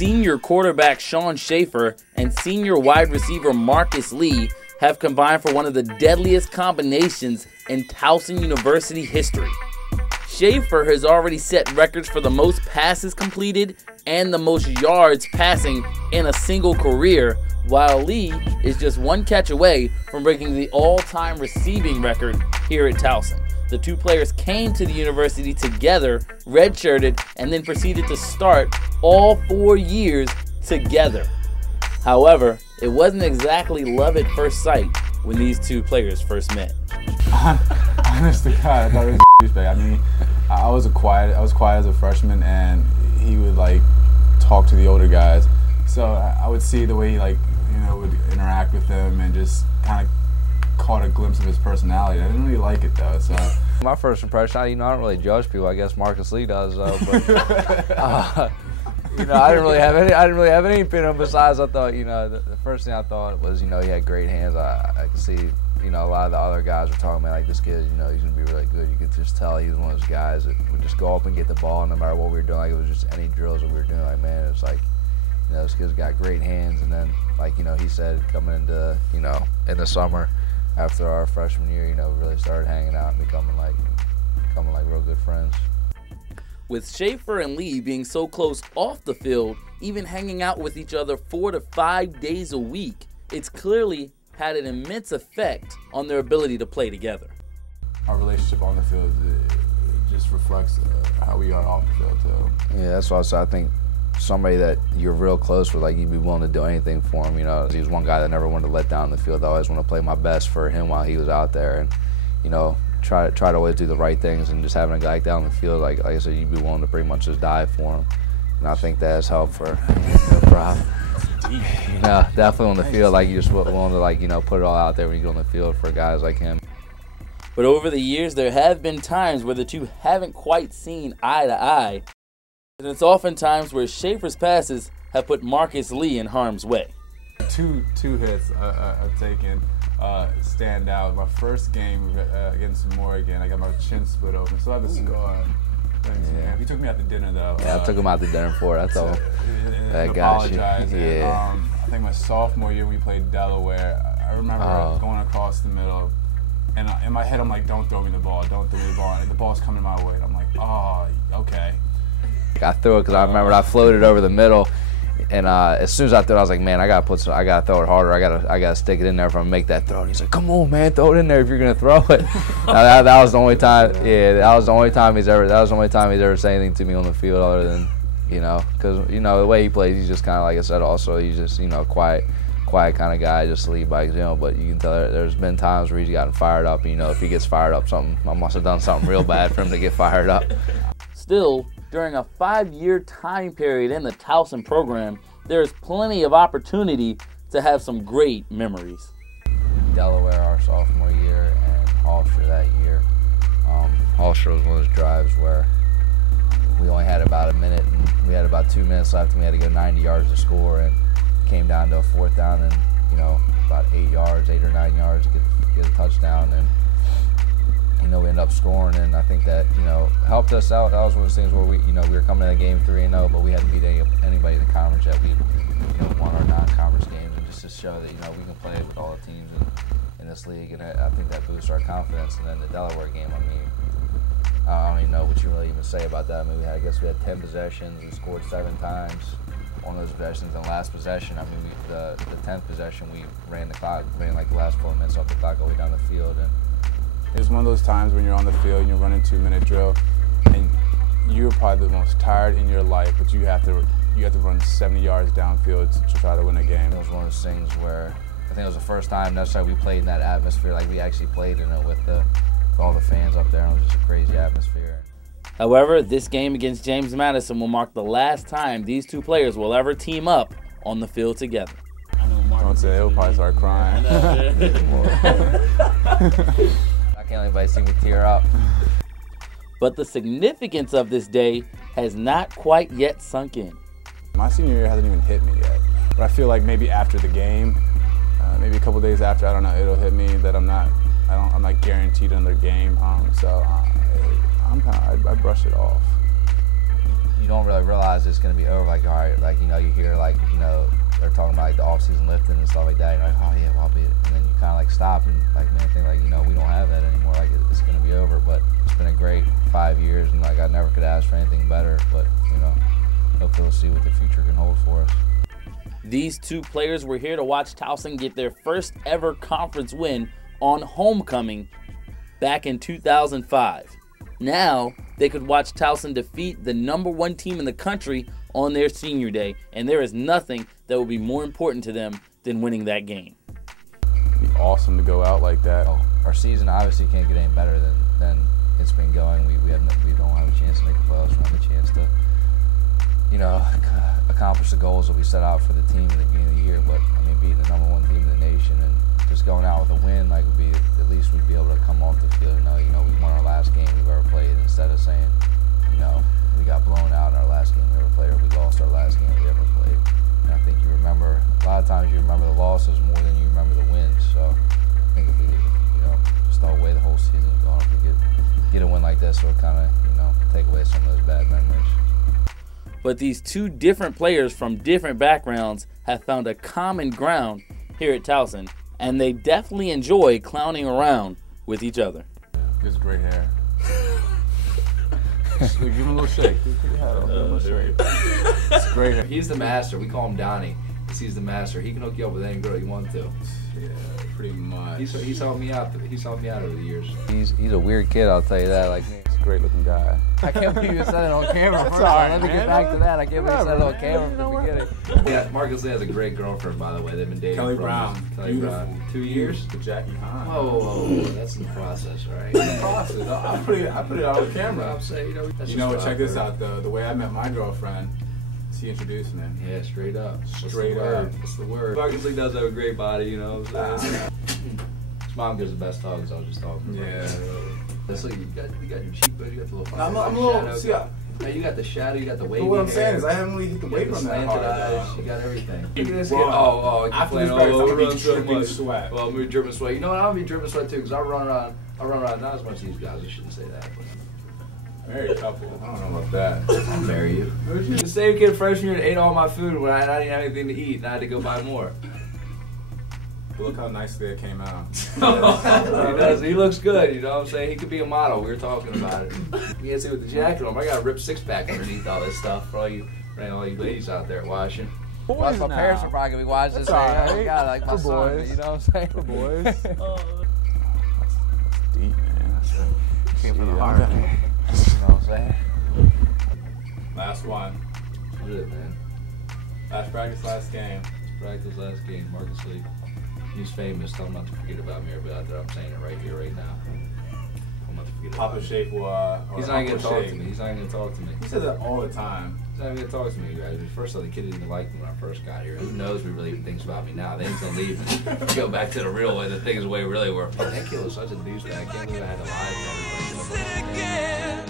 Senior quarterback Sean Schaefer and senior wide receiver Marcus Lee have combined for one of the deadliest combinations in Towson University history. Schaefer has already set records for the most passes completed and the most yards passing in a single career, while Lee is just one catch away from breaking the all-time receiving record here at Towson. The two players came to the university together, redshirted, and then proceeded to start all 4 years together. However, it wasn't exactly love at first sight when these two players first met. Honest to God, I thought it was a douchebag. I mean, I was quiet as a freshman, and he would like talk to the older guys. So I would see the way he would interact with them, and just kind of caught a glimpse of his personality. I didn't really like it though. So my first impression, I don't really judge people. I guess Marcus Lee does though. But I didn't really have any opinion besides I thought the first thing I thought was he had great hands. I could see a lot of the other guys were talking about like this kid he's gonna be really good. You could just tell he was one of those guys that would just go up and get the ball no matter what we were doing. Like it was just any drills that we were doing. Like man, it's like this kid's got great hands. And then he said coming into in the summer after our freshman year, we really started hanging out and becoming like real good friends. With Schaefer and Lee being so close off the field, even hanging out with each other 4 to 5 days a week, it's clearly had an immense effect on their ability to play together. Our relationship on the field, it just reflects how we are off the field too. Yeah, that's what I think. Somebody that you're real close with, you'd be willing to do anything for him. He was one guy that never wanted to let down the field. I always want to play my best for him while he was out there, and try to always do the right things. And just having a guy like that on the field, like I said, you'd be willing to pretty much just die for him. And I think that has helped for definitely on the field. You just willing to put it all out there when you go on the field for guys like him. But over the years, there have been times where the two haven't quite seen eye to eye. And it's oftentimes where Schaefer's passes have put Marcus Lee in harm's way. Two hits I've taken stand out. My first game against Morgan, I got my chin split open, so I have a scar. Yeah. He took me out to dinner though. Yeah, I took him out to dinner for it. I told him. That apologize. Yeah. I think my sophomore year we played Delaware. I remember going across the middle, and in my head I'm like, "Don't throw me the ball! Don't throw me the ball!" And the ball's coming my way. And I'm like, "Oh, okay." I threw it because I remembered I floated over the middle, and as soon as I threw it, I was like, man, I gotta throw it harder. I gotta stick it in there if I'm gonna make that throw. And he's like, come on, man, throw it in there if you're gonna throw it. That was the only time. Yeah, that was the only time he's ever said anything to me on the field other than because the way he plays, he's just kind of like I said. Also, he's just quiet kind of guy, just lead by example. But you can tell there's been times where he's gotten fired up. And, if he gets fired up, I must have done something real bad for him to get fired up. Still, during a 5-year time period in the Towson program, there is plenty of opportunity to have some great memories. Delaware our sophomore year, and Hofstra that year. Hofstra was one of those drives where we only had about a minute, and we had about 2 minutes left, and we had to go 90 yards to score, and came down to a 4th down, and about 8 or 9 yards to get a touchdown, and we ended up scoring, and I think that helped us out. That was one of those things where we were coming to the game 3-0, but we hadn't beat anybody in the conference yet. We won our non-conference games, and just to show that we can play with all the teams in this league, and I think that boosts our confidence. And then the Delaware game, I don't even know what you really even say about that. I guess we had 10 possessions, we scored 7 times on those possessions. And last possession, the 10th possession, we ran the the last 4 minutes off the clock all the way down the field. And it's one of those times when you're on the field and you're running 2-minute drill, and you're probably the most tired in your life, but you have to run 70 yards downfield to try to win a game. It was one of those things where I think it was the first time necessarily we played in that atmosphere, we actually played in it with all the fans up there. It was just a crazy atmosphere. However, this game against James Madison will mark the last time these two players will ever team up on the field together. Don't say, he'll probably start crying. I can't let anybody see me tear up. But the significance of this day has not quite yet sunk in. My senior year hasn't even hit me yet, but I feel like maybe after the game, maybe a couple days after, I don't know, it'll hit me that I'm not guaranteed another game. I brush it off. You don't really realize just going to be over. Like, all right, like, you know, you hear, like, you know, they're talking about, like, the off-season lifting and stuff like that. You're like, oh, yeah, well, I'll be it. And then you kind of, like, stop and, like, man, think, like, you know, we don't have that anymore. Like, it's going to be over. But it's been a great 5 years, and, like, I never could ask for anything better. But, you know, hopefully we'll see what the future can hold for us. These two players were here to watch Towson get their first ever conference win on homecoming back in 2005. Now they could watch Towson defeat the #1 team in the country on their senior day, and there is nothing that will be more important to them than winning that game. It'd be awesome to go out like that. Our season obviously can't get any better than it's been going. We don't have a chance to make the playoffs. We don't have a chance to, you know, accomplish the goals that we set out for the team at the beginning of the year. But I mean, beating the #1 team in the nation and just going out with a win, like, would be, at least we'd be able to come off the field and know, you know, we won our last game we've ever played, instead of saying, you know, we got blown out in our last game we ever played, or we lost our last game we ever played. And I think you remember, a lot of times you remember the losses more than you remember the wins. So I think if we, you know, just the way the whole season's gone, if we get a win like this, it'll kind of, you know, take away some of those bad memories. But these two different players from different backgrounds have found a common ground here at Towson, and they definitely enjoy clowning around with each other. He has great hair. Give him a little shake. It's great hair. He's the master. We call him Donnie. He's the master. He can hook you up with any girl you want to. Yeah, pretty much. He's helped me out. He's helped me out over the years. He's a weird kid, I'll tell you that. Like, He's a great looking guy. I can't believe you said it on camera. That's First all right, let me man. get back to that. I can't believe you said it on camera from the beginning. Yeah, Marcus Lee has a great girlfriend, by the way. They've been dating Kelly for Brown. Kelly Brown. 2 years? With Jackie Hahn. Whoa, that's in the process, right? I put it out on camera. I'm saying, you know, that's You know what? just Check this awkward. out though. The way I met my girlfriend, she introduced me. Yeah, straight up. Straight up. What's the word? Marcus Lee does have a great body, you know what I'm saying? His mom gives the best hugs. I was just talking about. Yeah. That's like you got your cheekbone, you got the little. I'm a little. shadow. See, Now you got the shadow, you got the wavy but what I'm hair, saying is I haven't really hit the you weight got room the that slanted hard. eyes, you got everything. Look at this kid. Well, Oh, after you this playing, break, oh, I'm gonna run be so dripping much. sweat. Well, I'm gonna be dripping sweat. You know what? I'm gonna be dripping sweat too, because I run around not as much as these guys. I shouldn't say that. But Married couple. I don't know about that. I'll marry you. The same kid freshman year ate all my food when I didn't have anything to eat, and I had to go buy more. But look how nicely it came out. He does. He looks good. You know what I'm saying? He could be a model. We were talking about it. You can't see with the jacket on. I got a ripped six-pack underneath all this stuff for all you ladies out there watching. Well, my parents are probably going to be watching this saying, That's all oh, right. God, like my For son, boys. you know what I'm saying? For boys. That's deep, man. Came from the Yeah, heart. okay. You know what I'm saying? Last one. That's it, man. Last practice, last game. Practice last game. Marcus Lee. He's famous. Tell him not to forget about me, everybody out there. I'm saying it right here, right now. Tell him not to forget about Papa me. Shape will. He's not gonna talk to me. He's not gonna talk to me. He says that all the time. He's not gonna talk to me, you guys. First of all, the kid didn't even like me when I first got here. Who knows me really even thinks about me now? They ain't gonna leave and go back to the real way, the things the way it really were. Man, that kid was such a douchebag. I can't believe I had to lie to everybody.